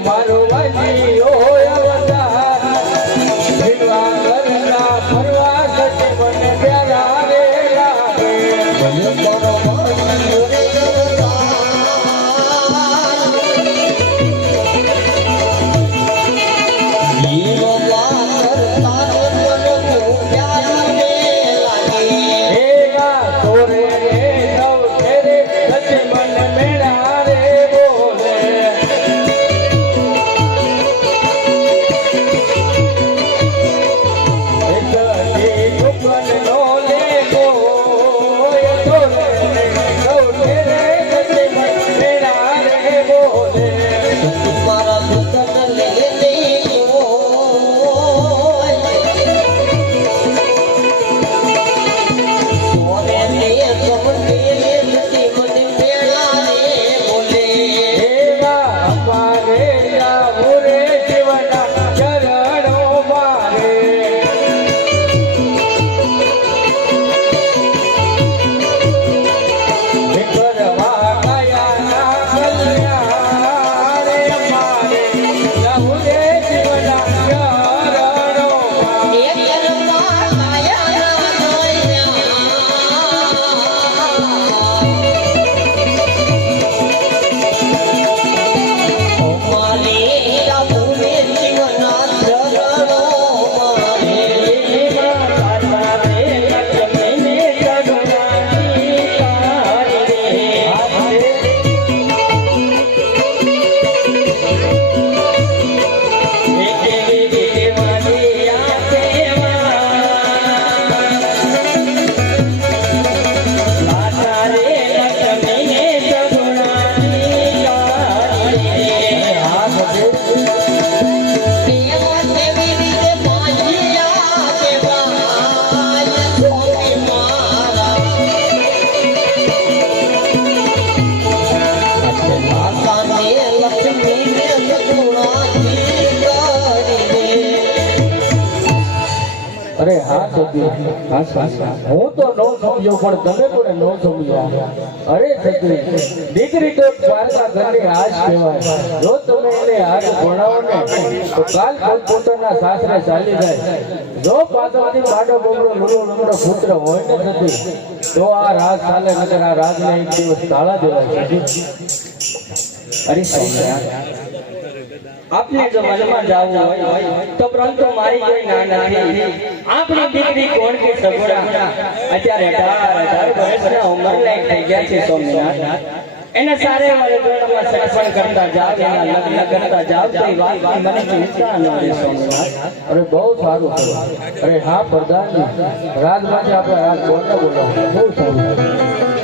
મારો વાજી હોય અવતાર જીવવા કરના ફરવા સતી મને પ્યારા રે લાગે મારો વાજી હોય અરે હા સતી હું તો નો સમજો પણ તમે કોને નો સમજ્યા અરે સતી દીકરી તો દ્વારકા ઘરની આજ કહેવાય જો તમે એને આજ ભણાવો ને તો કાલ પોતાના સાસરે ચાલી જાય જો પાછળથી બાડો બોમડો લૂલો પુત્ર હોય ને સતી તો આ રાજ ચાલે નકર આ રાજને એક દિવસ તાળા દેવાય સતી અરે સૌમ્યા આપને જો મનમાં જાવું હોય તો પરંતુ મારી કોઈ ના નથી આપણી દીકરી કોણ કે સગુણા અત્યારે 18 વર્ષના ઉંમર લાયક થઈ ગયા છે સોમનાથ એને સારે વરગણમાં સત્સંગ કરતા જાવ એના લગ્ન કરતા જાવ તો વાત મને ચિંતા ન રહે સોમનાથ અરે બહુ સારું અરે હા પ્રધાનજી રાજમાંથી આપણે રાજ બોલતા બહુ સારું